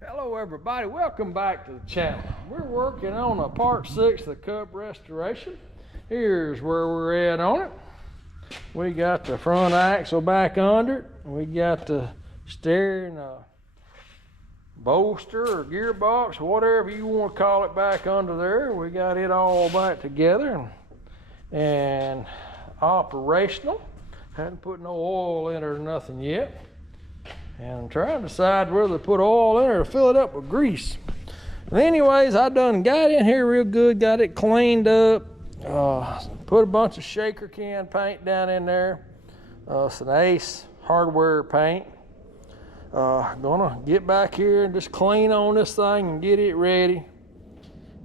Hello everybody, welcome back to the channel. We're working on a part 6 of the Cub restoration. Here's where we're at on it. We got the front axle back under it. We got the steering bolster or gearbox, whatever you want to call it, back under there. We got it all back together and operational. Hadn't put no oil in it or nothing yet. And I'm trying to decide whether to put oil in it or fill it up with grease. But anyways, I done got in here real good, got it cleaned up, put a bunch of shaker can paint down in there, some Ace hardware paint. Gonna get back here and just clean on this thing and get it ready.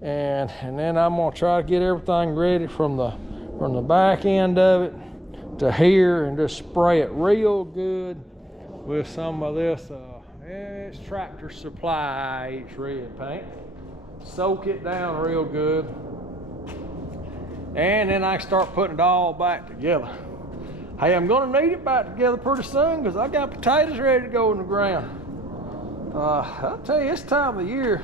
And then I'm gonna try to get everything ready from the back end of it to here and just spray it real good with some of this, it's Tractor Supply H-Red paint. Soak it down real good. And then I can start putting it all back together. Hey, I'm gonna need it back together pretty soon because I got potatoes ready to go in the ground. I'll tell you, this time of year,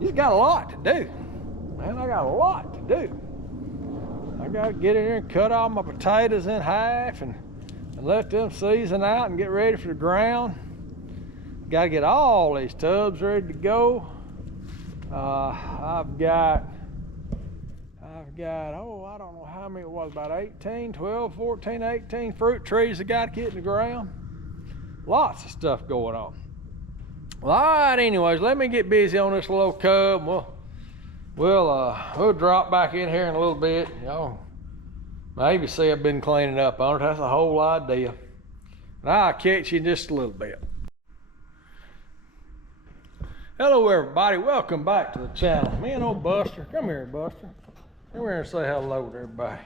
he's got a lot to do. Man, I got a lot to do. I gotta get in here and cut all my potatoes in half and let them season out and get ready for the ground. Got to get all these tubs ready to go. I've got, oh, I don't know how many it was, about 18, 12, 14, 18 fruit trees I got to get in the ground. Lots of stuff going on. Well, all right, anyways, let me get busy on this little cub. We'll drop back in here in a little bit. Y'all maybe see I've been cleaning up on it. That's the whole idea. And I'll catch you in just a little bit. Hello everybody, welcome back to the channel. Me and old Buster, come here Buster. Come here and say hello to everybody.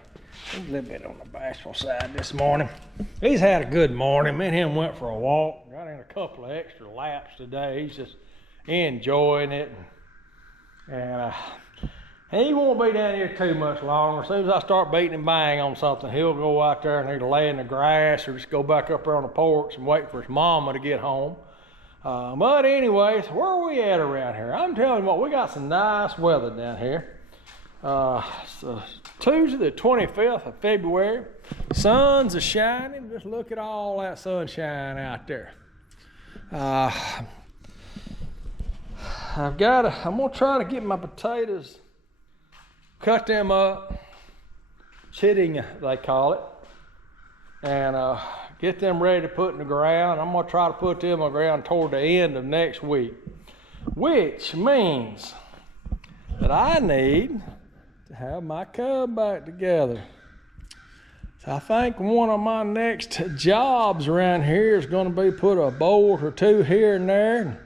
He's a little bit on the bashful side this morning. He's had a good morning. Me and him went for a walk. Got in a couple of extra laps today. He's just enjoying it. And he won't be down here too much longer. As soon as I start beating him bang on something, he'll go out there and either lay in the grass or just go back up there on the porch and wait for his mama to get home. But anyways, where are we at around here? I'm telling you what, we got some nice weather down here. So Tuesday the 25th of February. Sun's a shining. Just look at all that sunshine out there. I'm gonna try to get my potatoes, cut them up, chitting they call it, and get them ready to put in the ground. I'm gonna try to put them in the ground toward the end of next week, which means that I need to have my cub back together. So I think one of my next jobs around here is gonna be put a bolt or two here and there, and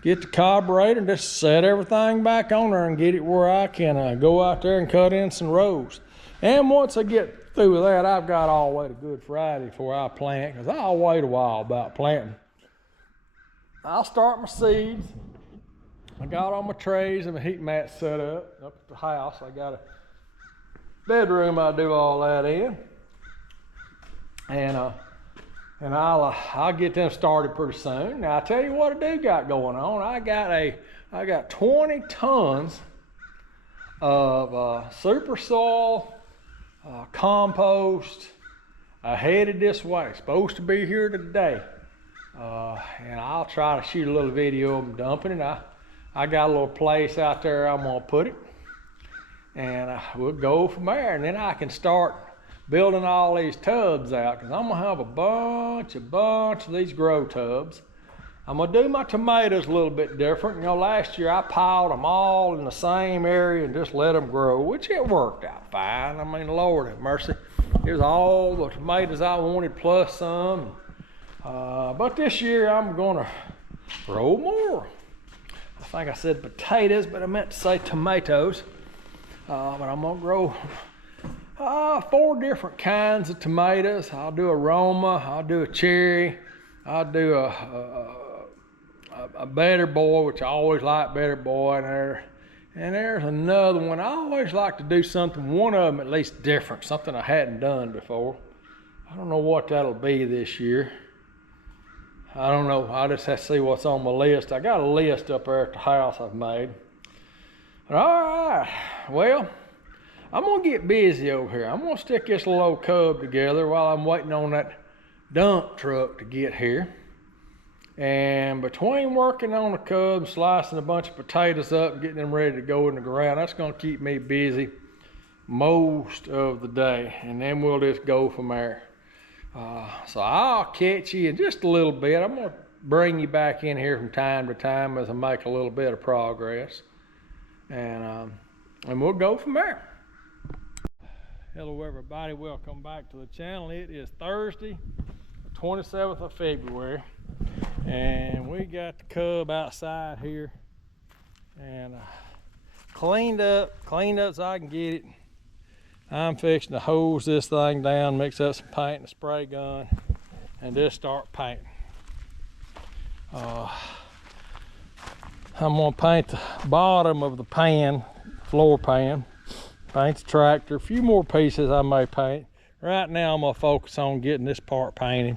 get the carburetor and just set everything back on there and get it where I can go out there and cut in some rows. And once I get through with that, I've got all the way to Good Friday before I plant, because I'll wait a while about planting. I'll start my seeds. I got all my trays and my heat mats set up at the house. I got a bedroom I do all that in. And I'll get them started pretty soon. Now I tell you what I do got going on. I got 20 tons of super soil compost headed this way. Supposed to be here today. And I'll try to shoot a little video of them dumping it. I got a little place out there I'm gonna put it. And we'll go from there. And then I can start building all these tubs out, because I'm gonna have a bunch of these grow tubs. I'm gonna do my tomatoes a little bit different. You know, last year I piled them all in the same area and just let them grow, which it worked out fine. I mean, Lord have mercy. Here's all the tomatoes I wanted plus some. But this year I'm gonna grow more. I think I said potatoes, but I meant to say tomatoes. But I'm gonna grow 4 different kinds of tomatoes. I'll do a Roma, I'll do a cherry, I'll do a Better Boy, which I always like Better Boy in there. And there's another one. I always like to do something, one of them at least different, something I hadn't done before. I don't know what that'll be this year. I don't know. I just have to see what's on my list. I got a list up there at the house I've made. All right. Well, I'm gonna get busy over here. I'm gonna stick this little old cub together while I'm waiting on that dump truck to get here. And between working on the cub, slicing a bunch of potatoes up and getting them ready to go in the ground, that's gonna keep me busy most of the day. And then we'll just go from there. So I'll catch you in just a little bit. I'm gonna bring you back in here from time to time as I make a little bit of progress. And we'll go from there. Hello everybody, welcome back to the channel. It is Thursday, the 27th of February. And we got the cub outside here and cleaned up so I can get it. I'm fixing to hose this thing down, mix up some paint and a spray gun, and just start painting. I'm gonna paint the bottom of the pan, floor pan, paint the tractor, a few more pieces I may paint. Right now I'm gonna focus on getting this part painted.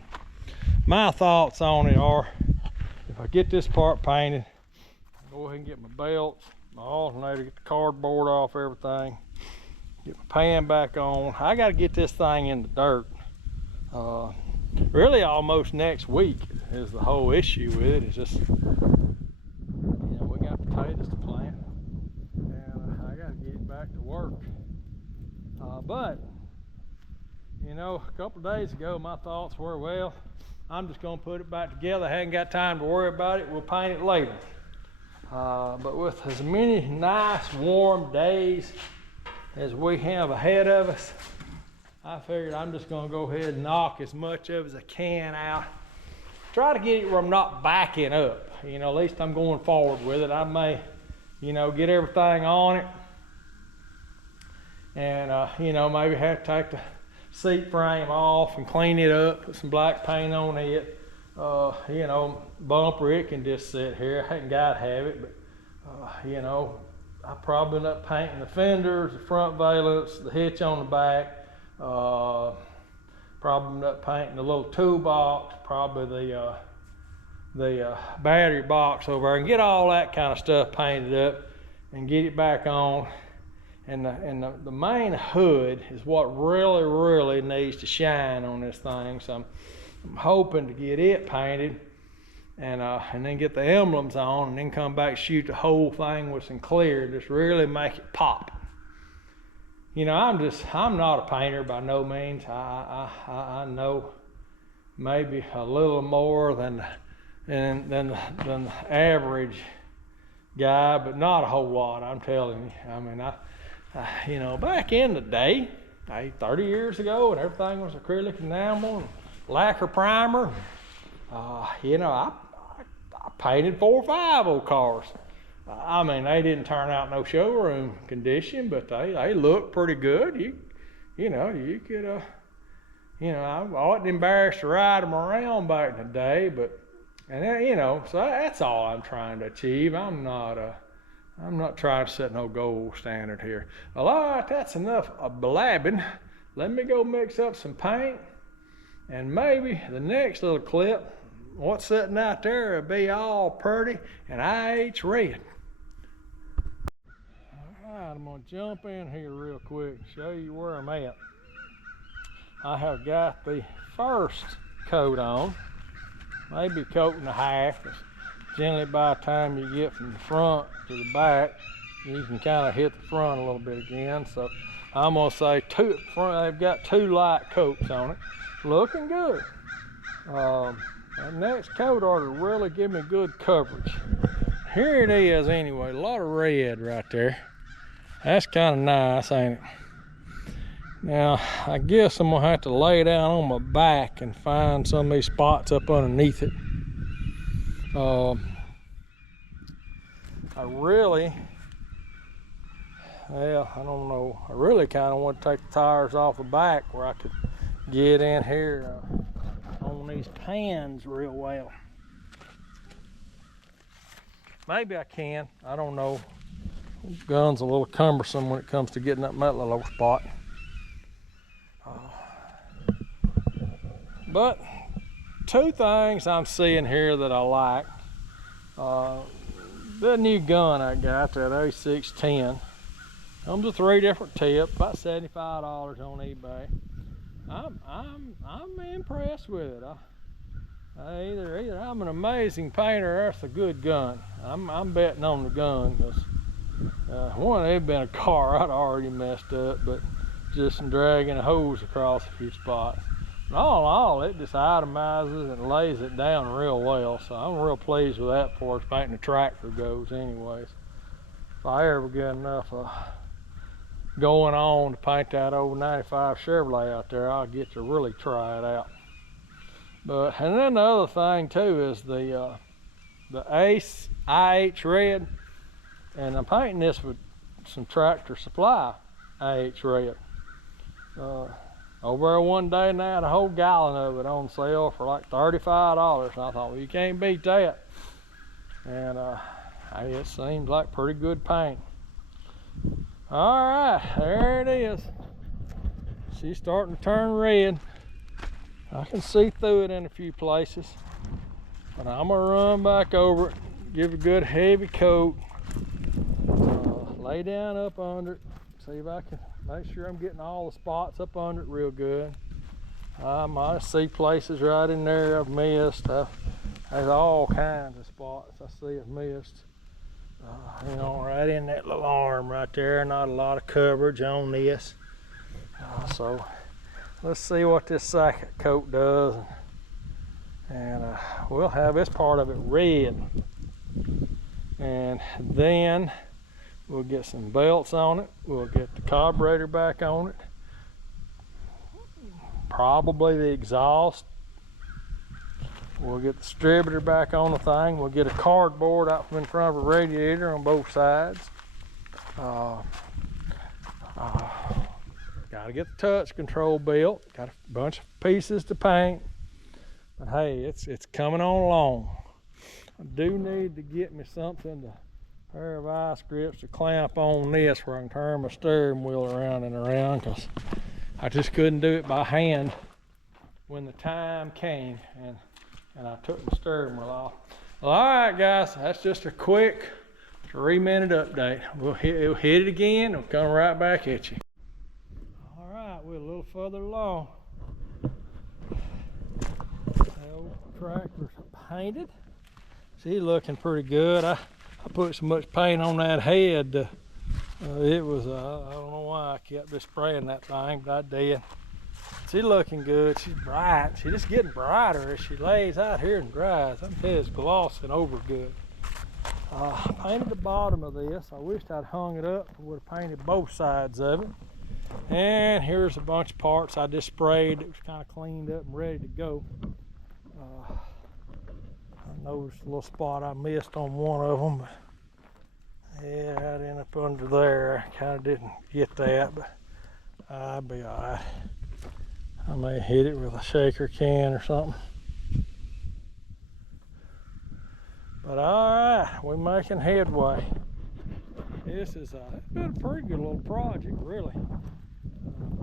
My thoughts on it are, if I get this part painted, I'll go ahead and get my belts, my alternator, get the cardboard off everything, get my pan back on. I got to get this thing in the dirt. Really almost next week is the whole issue with it. It's just, we got potatoes to plant and I got to get back to work. But, a couple of days ago my thoughts were, well, I'm just going to put it back together. I hadn't got time to worry about it. We'll paint it later. But with as many nice warm days as we have ahead of us, I figured I'm just going to go ahead and knock as much of as I can out. Try to get it where I'm not backing up. At least I'm going forward with it. I may, get everything on it. And, maybe have to take the seat frame off and clean it up, put some black paint on it. Bumper, it can just sit here. I ain't got to have it, but, I probably end up painting the fenders, the front valence, the hitch on the back. Probably end up painting the little toolbox, probably the battery box over there, and get all that kind of stuff painted up and get it back on. And the main hood is what really needs to shine on this thing. So I'm hoping to get it painted and then get the emblems on, and then come back, shoot the whole thing with some clear, just really make it pop. I'm not a painter by no means. I know maybe a little more than the average guy, but not a whole lot, I'm telling you. I mean, back in the day, 30 years ago, and everything was acrylic enamel and lacquer primer, I painted 4 or 5 old cars. They didn't turn out no showroom condition, but they looked pretty good. You could, I wasn't embarrassed to ride them around back in the day, but, so that's all I'm trying to achieve. I'm not trying to set no gold standard here. Well, all right, that's enough of blabbing. Let me go mix up some paint, and maybe the next little clip, what's sitting out there will be all pretty and IH red. All right, I'm gonna jump in here real quick and show you where I'm at. I have got the first coat on, maybe a coat and a half. Generally, by the time you get from the front to the back, you can kind of hit the front a little bit again. So I'm gonna say they've got 2 light coats on it. Looking good. That next coat ought to really give me good coverage. Here it is anyway, a lot of red right there. That's kind of nice, ain't it? Now, I guess I'm gonna have to lay down on my back and find some of these spots up underneath it. I don't know. I really kind of want to take the tires off the back where I could get in here on these pans real well. Maybe I can. I don't know. Gun's a little cumbersome when it comes to getting up in that little spot. But two things I'm seeing here that I like. The new gun I got, that 0610, comes with 3 different tips, about $75 on eBay. I'm impressed with it. Either I'm an amazing painter or it's a good gun. I'm betting on the gun, because one, it'd been a car I'd already messed up, but just from dragging a hose across a few spots. And all in all, it just itemizes and lays it down real well, so I'm real pleased with that for as painting a tractor goes anyways. If I ever get enough going on to paint that old 95 Chevrolet out there, I'll get to really try it out. And then the other thing too is the Ace IH Red, and I'm painting this with some Tractor Supply IH Red. Over there one day now, had a whole gallon of it on sale for like $35, and I thought, well, you can't beat that. And hey, it seems like pretty good paint. All right, there it is. She's starting to turn red. I can see through it in a few places, but I'm gonna run back over it, give it a good heavy coat, lay down up under it, see if I can make sure I'm getting all the spots up under it real good. I might see places right in there I've missed. There's all kinds of spots I see I've missed. You know, right in that little arm right there, not a lot of coverage on this. So let's see what this second coat does, and we'll have this part of it red, and then we'll get some belts on it, we'll get the carburetor back on it, probably the exhaust, we'll get the distributor back on the thing, we'll get a cardboard out from in front of a radiator on both sides. Got to get the touch control built, got a bunch of pieces to paint, but hey, it's coming on along. I do need to get me something, a pair of ice grips to clamp on this where I can turn my steering wheel around and around, because I just couldn't do it by hand when the time came and I took my steering wheel off. Well, all right guys, that's just a quick 3-minute update. We'll hit it again, we'll come right back at you. We're a little further along. The old tractor's painted. She's looking pretty good. I put so much paint on that head. It was, I don't know why I kept just spraying that thing, but I did. She's looking good. She's bright. She's just getting brighter as she lays out here and dries. I'm telling you, it's glossing over good. I painted the bottom of this. I wished I'd hung it up. I would have painted both sides of it. And here's a bunch of parts I just sprayed. It was kind of cleaned up and ready to go. I noticed a little spot I missed on one of them, but yeah, I'd end up under there. I kind of didn't get that, but I'll be all right. I may hit it with a shaker can or something. But all right, we're making headway. This is it's been a pretty good little project, really.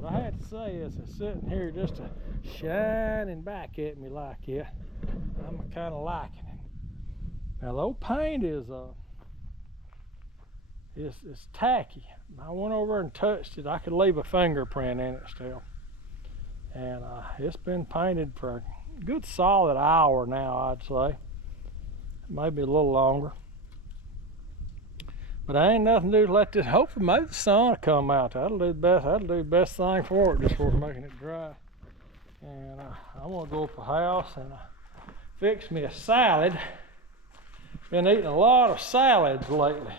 But I have to say, as it's sitting here just shining back at me like it, I'm kind of liking it. Now the old paint is it's tacky. I went over and touched it. I could leave a fingerprint in it still. And it's been painted for a good solid hour now, I'd say. Maybe a little longer. But I ain't nothing to do to let this, hopefully maybe the sun will come out. That'll do the best thing for it, just for making it dry. And I'm gonna go up the house and fix me a salad. Been eating a lot of salads lately.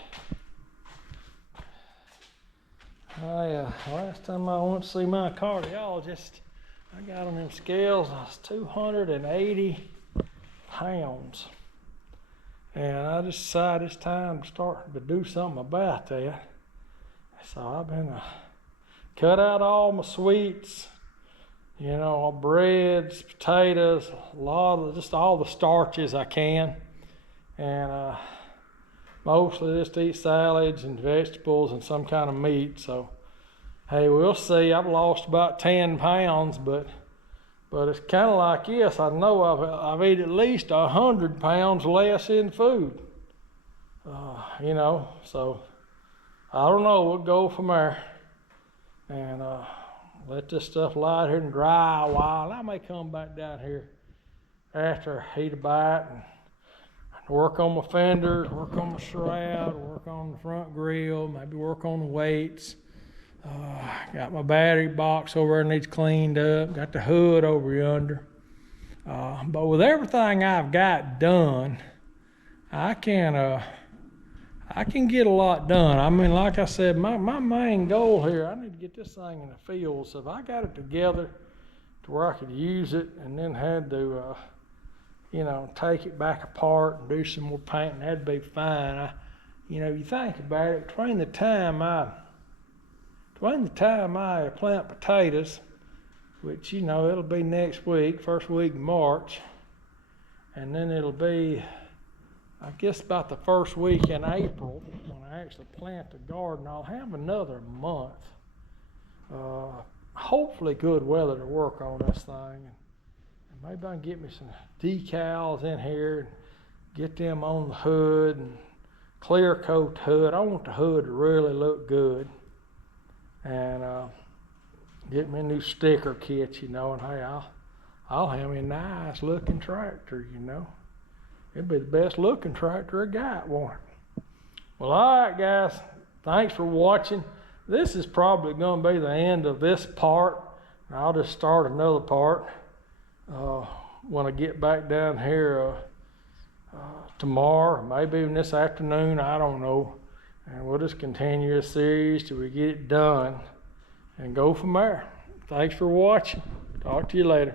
Last time I went to see my cardiologist, I got on them scales, I was 280 pounds. And I just decided it's time to start to do something about that. So I've been cut out all my sweets, you know, breads, potatoes, a lot of just all the starches I can. And mostly just eat salads and vegetables and some kind of meat. So, hey, we'll see. I've lost about 10 pounds, but But it's kind of like this. I know I've eaten at least 100 pounds less in food. You know, so I don't know. We'll go from there and let this stuff lie here and dry a while. I may come back down here after I eat a bite and work on my fenders, work on my shroud, work on the front grille, maybe work on the weights. Got my battery box over there needs cleaned up. Got the hood over yonder. But with everything I've got done, I can get a lot done. I mean, like I said, my main goal here, I need to get this thing in the field. So if I got it together to where I could use it and then had to, you know, take it back apart and do some more painting, that'd be fine. You know, you think about it, between the time I plant potatoes, which, you know, it'll be next week, first week in March, and then it'll be, I guess, about the first week in April when I actually plant the garden, I'll have another month. Hopefully good weather to work on this thing. And maybe I can get me some decals in here and get them on the hood and clear coat hood. I want the hood to really look good. And get me a new sticker kit, you know, and hey, I'll have me a nice looking tractor, you know. It'd be the best looking tractor I got, won't it? Well, all right, guys, thanks for watching. This is probably going to be the end of this part. I'll just start another part when I get back down here tomorrow, maybe even this afternoon, I don't know. And we'll just continue this series till we get it done and go from there. Thanks for watching. Talk to you later.